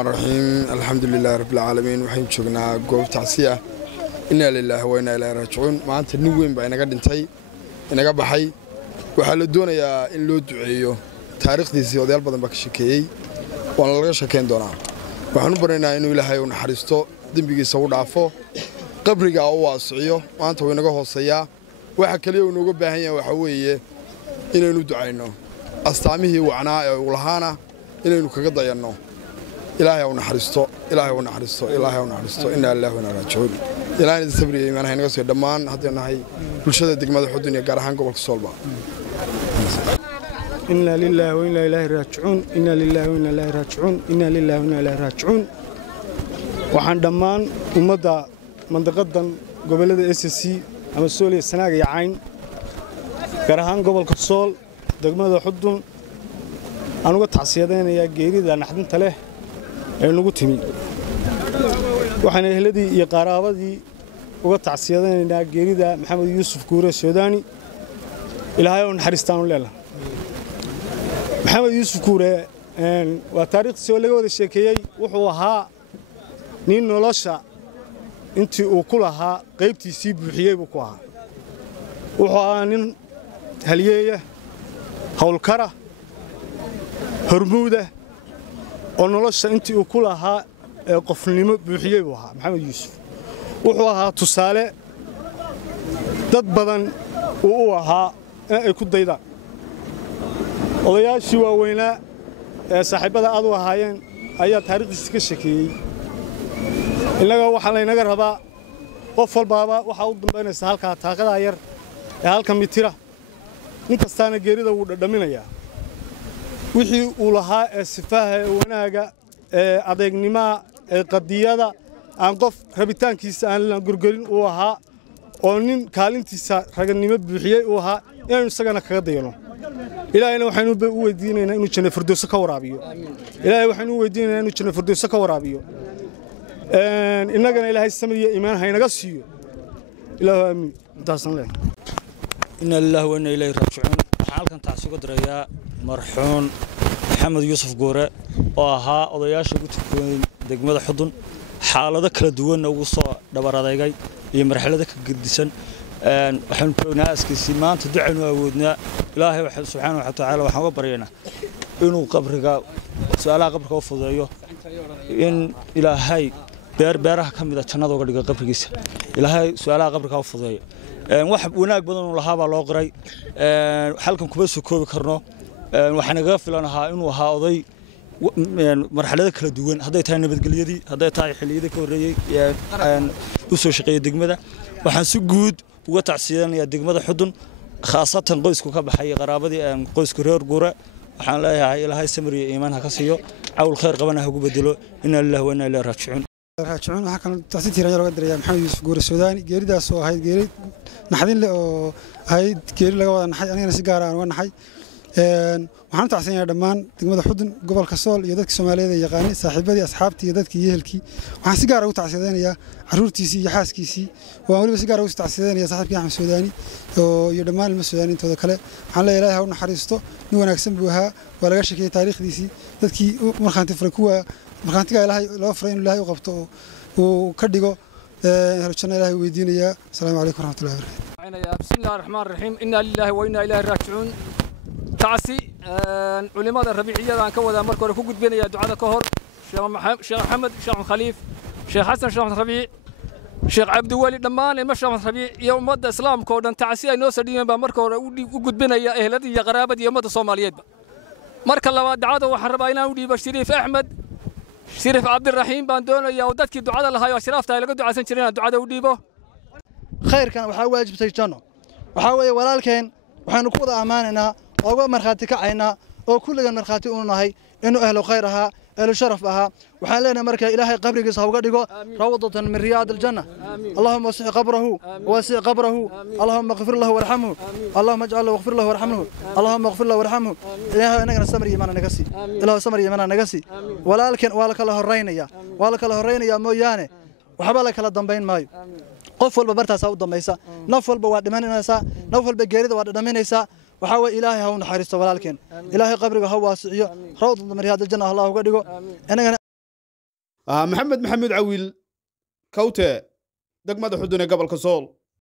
الرحيم الحمد لله رب العالمين وحين شغنا قوة تعسية إنا لله وإنا إليه راجعون ما أنت نوين بأنك دنتي إنك بحي وحال دون يا إن لو دعيو تاريخ دي سيوديال بدن بكشكي وأنا لقى شكين دونا وحنو برينا إنه إلهي ونحرستو دم بيجي سود عفو قبرك أو واسعيو ما أنت وينك هوسيا وحكليه ونوجو بهيا وحويه إنه ندعينه أستعميه وعناء ولهانا إنه نكجد ينو إلهي ونحرسته إلهي ونحرسته إلهي ونحرسته إن الله وإنا راجعون إلهي نستبرئ إيمانه هنقص دمان حتى نهاي كل شيء دقمة حدني جارهان قبل الصلبة إنا لله وإنا إليه راجعون إنا لله وإنا إليه راجعون إنا لله وإنا إليه راجعون وحن دمان ومدى منطقة قبل SSC أما السوري السنة يعين جارهان قبل الصل دقمة حدن أنا قلت عصيدين يا جيري ده نحن تله nagu timi waxaan ehladii iyo qaraabadii uga tacsiyadeenaa geerida maxamed yuusuf guure Suudaani ilaahay oo naxariistaan u leeyahay maxamed yuusuf guure waa taariikhdiisa oo laga wada sheekeeyay wuxuu ahaa nin nolosha intii uu ku lahaa qaybtiisii buuxiyay buu ku ahaa wuxuu ahaa nin haliyeeya hawlkara hormuuda oo nolosha intii uu ku lahaa qofnimo buuxiyay buu ahaa maxamed yuusuf wuxuu ahaa tusaale dad badan uu ahaa ay ku daydaan odayaashii waaweynaa ee saaxiibada aad u ahaayeen ayaa taariikhdiisa ka sheekeeyay inaga waxa la inaga rabaa qof walbaaba waxa uu dambeynaysa halka taaqada yar ee halka mitira nin kastaana geerida uu dhadhaminayaa wixii uu lahaa sifaha wanaaga adeegnima qadiyada aan qof rabitaankiisa aan la gurgurin uu ahaa oo nin kaalintiisa raganimo buuxiyay uu ahaa inuu isagana kaga dayano ilaahayna waxaanu u weydiinaynaa inuu janno firdawso ka waraabiyo ilaahay waxaanu u weydiinaynaa inuu janno firdawso ka waraabiyo innagana ilaahay samiriyo iimaan haynaga siiyo ilaahu aamin intaasan leeyahay inna lillahi wa inna ilayhi raaji'uun halkan taasigo dareeyaa marxuun maxamed yuusuf guure oo ahaa odayaasha ugu tukoonay degmada xudun xaalado kala duwan ugu soo dhabar adeegay iyo marxalado ka gedisan waxaan joognaa askiisii maanta ducaynu awoodnaa ilaahay subxaanahu wa ta'aala waxaan uga baryaynaa inuu qabriga su'aalaha qabriga u fudeeyo in ilaahay beeraha ka mid ah jannada uga dhigo qabrigiisa ilaahay su'aalaha qabriga u fudeeyo wax wanaag badan oo lahaa baa loo qoray halkan kuma soo koobi karno waxaan naga filanahaa inuu ahaa oday marxalado kala duwan haday tahay nabadgelyadii haday tahay xiliyada ka horeeyay u soo shaqeeyay degmada waxaan si guud uga tacsiyanayaa degmada xudun khaasatan qoysku ka baxay qaraabadii qoysku reer guura waxaan leeyahay ilaahay samiriyo iimaan ha ka siiyo cawl khayr qabana ha ugu bedelo inna lillahi wa inna ilayhi raaji'uun راجعون waxaan taasitiira yar uga diray maxamed yuusuf guure Suudaani geeridaas oo ahayd geeri naxdin leh oo ahayd geeri laga wada naxay anigana si gaar ah uga naxay waxaan tacsinayaa dhammaan degmada xudun gobolka sool iyo dadka Soomaaliyeed ee yaqaan saaxiibadii asxaabtii iyo dadkii yeelkii waxaan si gaar ah u tacsinayaa caruurtiisii iyo xaaskiisii waan waliba si gaar ah u tacsinayaa saaxiibkii Axmed Suudaani oo iyo dhammaan ilmo Suudaani intooda kale waxaan leeyahay ilaahay ha u naxariisto nin wanaagsan buu ahaa waa laga sheekay taariikhdiisii dadkii marxanti furay kuwa marxantiga ilaahay loo furay in ilaahay u qabto oo ka dhigo rajana ilaahay weydiinaya assalaamu calaykum waraxmatullaahi wabarakaatuh bismillahir rahmaanir rahiim inna lillahi wa inna ilayhi raaji'uun تعسي علماء الربيعية عن كوذا مركور كوجد بيني دعاء كهر شيخ محمد شيخ خليف شيخ حسن شيخ ربيع شيخ عبد الولي دمان المشيخ ربيع يوم مد إسلام كودن تعسي نوصل ديما بمركور وجود بيني يا أهلتي يا قرابتي يوم مد الصوماليات مركل الله دعاء وحربينا ودي بشريف أحمد شريف عبد الرحيم باندون يا ودتك دعاء الله يا شرافته لقد دعاء سنشرين دعاء ودي به خير كان وحاول أجيب تيجانو وحاول ولكن وحنقود أماننا أو مرخاتي كعينا أو كل جن مرخاتي أنهاي إنه أهل خيرها أهل شرفها وحالنا مركا إلهي قبرك صهوق دقو روضة من رياض الجنة اللهم وسع قبره وسع قبره اللهم اغفر له وارحمه اللهم اجعله واغفر له وارحمه اللهم اغفر له وارحمه إلهي أنا سمري يمنا نقسي إلهي سمري يمنا نقسي ولكن ولك الله الرينيا ولك الله الرينيا مويانه وحبالك الله ضمبين مايو qof walba bartaas u dhamaysa naf walba waa dhimanaysa naf walba geerida waa dhaminaysa وحاول إلهي هون حارس ولكن إلهي قبرك هو واسعيو روض من رياض الجنة الله وقدقه أنا محمد محمود عويل كوته دق مدى حدنا قبل كسول